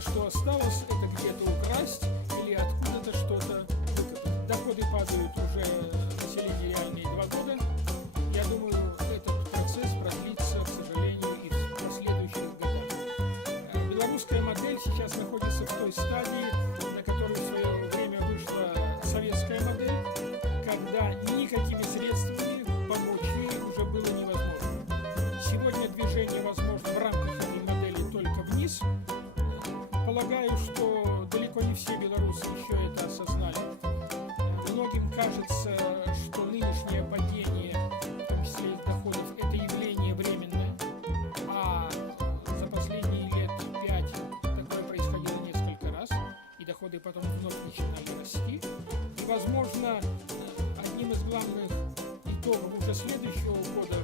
Единственное, что осталось, это где-то украсть или откуда-то что-то выкопать. Доходы падают уже, население реальные 2 года. Я думаю, этот процесс продлится, к сожалению, и в последующих годах. Белорусская модель сейчас находится в той стадии, на которую в свое время вышла советская модель, когда никакими средствами помочь ей уже было невозможно. Сегодня движение возможно в рамках этой модели только вниз. Полагаю, что далеко не все белорусы еще это осознали. Многим кажется, что нынешнее падение, в том числе их доходов, это явление временное, а за последние лет 5 такое происходило несколько раз, и доходы потом вновь начинали расти. И, возможно, одним из главных итогов уже следующего года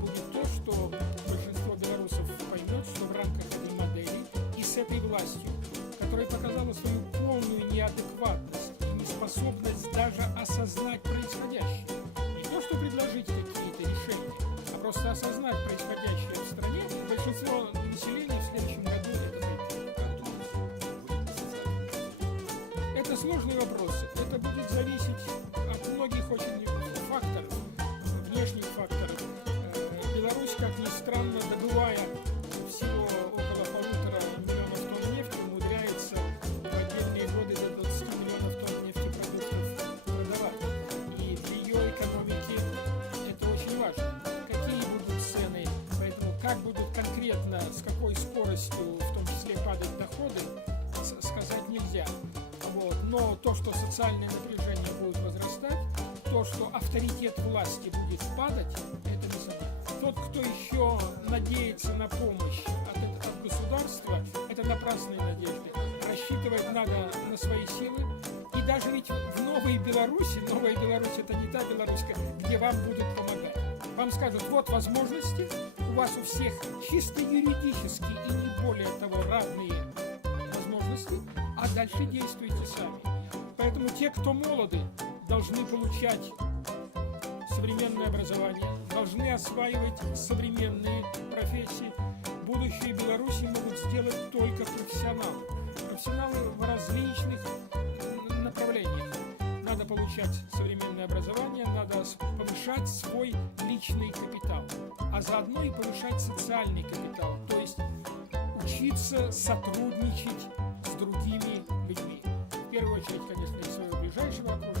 будет то, что большинство белорусов поймет, что в рамках этой модели и с этой властью, которая показала свою полную неадекватность и неспособность даже осознать происходящее, не то что предложить какие-то решения, а просто осознать происходящее в стране, большинство населения в следующем году это поймет. Это сложный вопрос. Это будет зависеть от многих очень факторов, внешних факторов. Беларусь, как ни странно, добывая всего около 1,5 миллиона тонн нефти, умудряется в отдельные годы до 20 миллионов тонн нефтепродуктов продавать. И для ее экономики это очень важно. Какие будут цены, поэтому как будут конкретно, с какой скоростью, в том числе, падать доходы, сказать нельзя. Вот. Но то, что социальное напряжение будет возрастать, то, что авторитет власти будет падать, это несомненно. Тот, кто еще надеется на помощь от государства, это напрасные надежды. Рассчитывать надо на свои силы. И даже ведь в Новой Беларуси, Новая Беларусь это не та Беларусь, где вам будут помогать. Вам скажут, вот возможности, у вас у всех чисто юридически и не более того равные возможности, а дальше действуйте сами. Поэтому те, кто молоды, должны получать современное образование, должны осваивать современные профессии. Будущее Беларуси могут сделать только профессионалы. Профессионалы в различных направлениях. Надо получать современное образование, надо повышать свой личный капитал, а заодно и повышать социальный капитал, то есть учиться сотрудничать с другими людьми. В первую очередь, конечно, из своего ближайшего окружения.